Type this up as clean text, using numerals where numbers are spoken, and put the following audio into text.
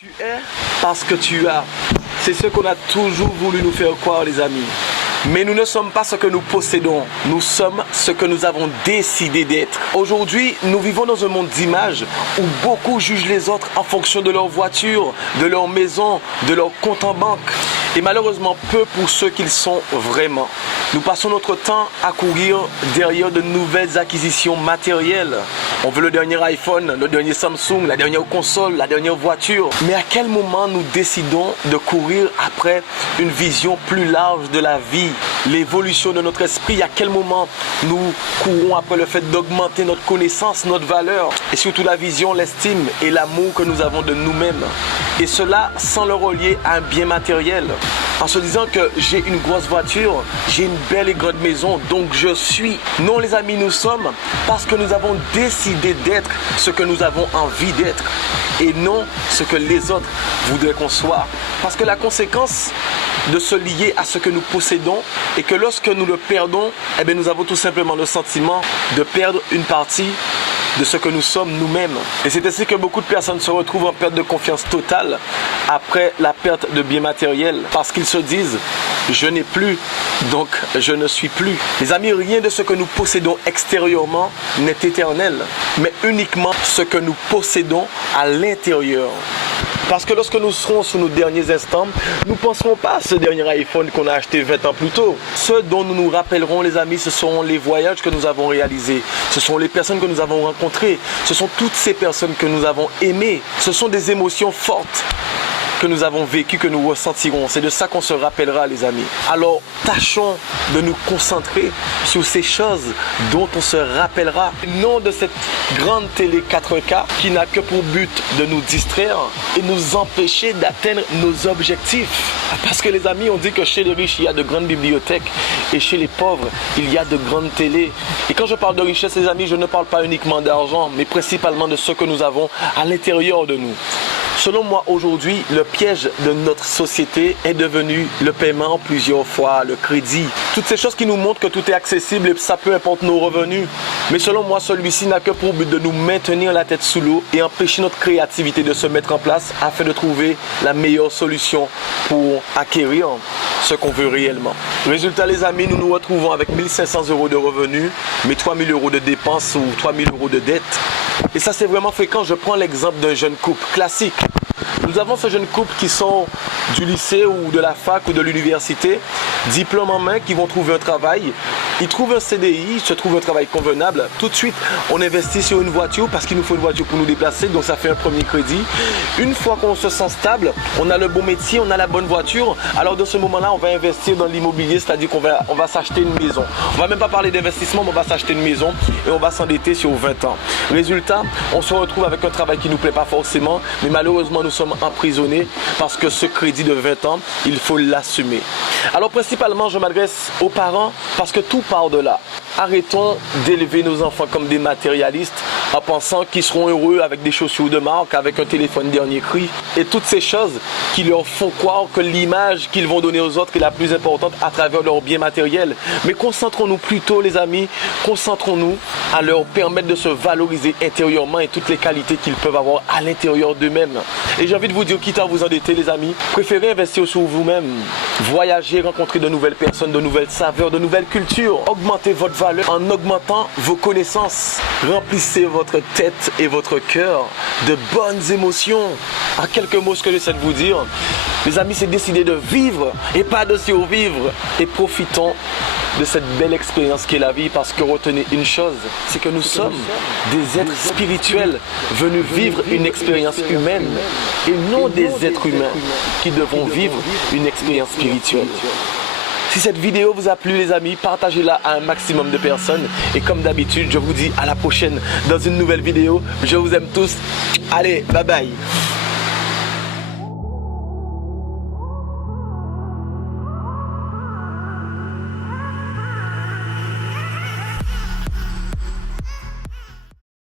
Tu es parce que tu as. C'est ce qu'on a toujours voulu nous faire croire, les amis. Mais nous ne sommes pas ce que nous possédons. Nous sommes ce que nous avons décidé d'être. Aujourd'hui, nous vivons dans un monde d'images où beaucoup jugent les autres en fonction de leur voiture, de leur maison, de leur compte en banque. Et malheureusement, peu pour ceux qu'ils sont vraiment. Nous passons notre temps à courir derrière de nouvelles acquisitions matérielles. On veut le dernier iPhone, le dernier Samsung, la dernière console, la dernière voiture. Mais à quel moment nous décidons de courir après une vision plus large de la vie, l'évolution de notre esprit? À quel moment nous courons après le fait d'augmenter notre connaissance, notre valeur et surtout la vision, l'estime et l'amour que nous avons de nous-mêmes? Et cela sans le relier à un bien matériel. En se disant que j'ai une grosse voiture, j'ai une belle et grande maison, donc je suis. Non les amis, nous sommes parce que nous avons décidé d'être ce que nous avons envie d'être et non ce que les autres voudraient qu'on soit. Parce que la conséquence de se lier à ce que nous possédons est que lorsque nous le perdons, eh bien, nous avons tout simplement le sentiment de perdre une partie de ce que nous sommes nous-mêmes. Et c'est ainsi que beaucoup de personnes se retrouvent en perte de confiance totale après la perte de biens matériels parce qu'ils se disent « je n'ai plus, donc je ne suis plus ». Les amis, rien de ce que nous possédons extérieurement n'est éternel, mais uniquement ce que nous possédons à l'intérieur. Parce que lorsque nous serons sur nos derniers instants, nous ne penserons pas à ce dernier iPhone qu'on a acheté 20 ans plus tôt. Ce dont nous nous rappellerons, les amis, ce seront les voyages que nous avons réalisés. Ce sont les personnes que nous avons rencontrées. Ce sont toutes ces personnes que nous avons aimées. Ce sont des émotions fortes que nous avons vécues, que nous ressentirons. C'est de ça qu'on se rappellera, les amis. Alors, tâchons de nous concentrer sur ces choses dont on se rappellera. Non de cette grande télé 4K qui n'a que pour but de nous distraire et nous empêcher d'atteindre nos objectifs. Parce que les amis, on dit que chez les riches, il y a de grandes bibliothèques et chez les pauvres, il y a de grandes télés. Et quand je parle de richesse, les amis, je ne parle pas uniquement d'argent, mais principalement de ce que nous avons à l'intérieur de nous. Selon moi, aujourd'hui, le piège de notre société est devenu le paiement en plusieurs fois, le crédit. Toutes ces choses qui nous montrent que tout est accessible et ça peu importe nos revenus. Mais selon moi, celui-ci n'a que pour but de nous maintenir la tête sous l'eau et empêcher notre créativité de se mettre en place afin de trouver la meilleure solution pour acquérir ce qu'on veut réellement. Résultat, les amis, nous nous retrouvons avec 1 500 € de revenus, mais 3 000 € de dépenses ou 3 000 € de dettes. Et ça, c'est vraiment fréquent. Je prends l'exemple d'un jeune couple classique. Nous avons ces jeunes couples qui sont du lycée ou de la fac ou de l'université, diplôme en main, qui vont trouver un travail. Ils trouvent un CDI, ils se trouvent un travail convenable. Tout de suite, on investit sur une voiture parce qu'il nous faut une voiture pour nous déplacer, donc ça fait un premier crédit. Une fois qu'on se sent stable, on a le bon métier, on a la bonne voiture. Alors de ce moment-là, on va investir dans l'immobilier, c'est-à-dire qu'on va s'acheter une maison. On va même pas parler d'investissement, mais on va s'acheter une maison et on va s'endetter sur 20 ans. Résultat, on se retrouve avec un travail qui ne nous plaît pas forcément, mais malheureusement, nous sommes emprisonnés parce que ce crédit de 20 ans, il faut l'assumer. Alors principalement, je m'adresse aux parents parce que tout part de là. Arrêtons d'élever nos enfants comme des matérialistes en pensant qu'ils seront heureux avec des chaussures de marque, avec un téléphone dernier cri et toutes ces choses qui leur font croire que l'image qu'ils vont donner aux autres est la plus importante à travers leurs biens matériels. Mais concentrons-nous plutôt, les amis, concentrons-nous à leur permettre de se valoriser intérieurement et toutes les qualités qu'ils peuvent avoir à l'intérieur d'eux-mêmes. Et j'ai envie de vous dire, quitte à vous endetter, les amis, préférez investir sur vous-même, voyager, rencontrer de nouvelles personnes, de nouvelles saveurs, de nouvelles cultures, augmenter votre valeur en augmentant vos connaissances. Remplissez votre tête et votre cœur de bonnes émotions. En quelques mots, ce que j'essaie de vous dire, les amis, c'est décider de vivre et pas de survivre. Et profitons de cette belle expérience qu'est la vie, parce que retenez une chose, c'est que nous sommes des êtres spirituels venus vivre une expérience humaine et non des êtres humains qui devront vivre une expérience spirituelle. Si cette vidéo vous a plu, les amis, partagez-la à un maximum de personnes. Et comme d'habitude, je vous dis à la prochaine dans une nouvelle vidéo. Je vous aime tous. Allez, bye bye.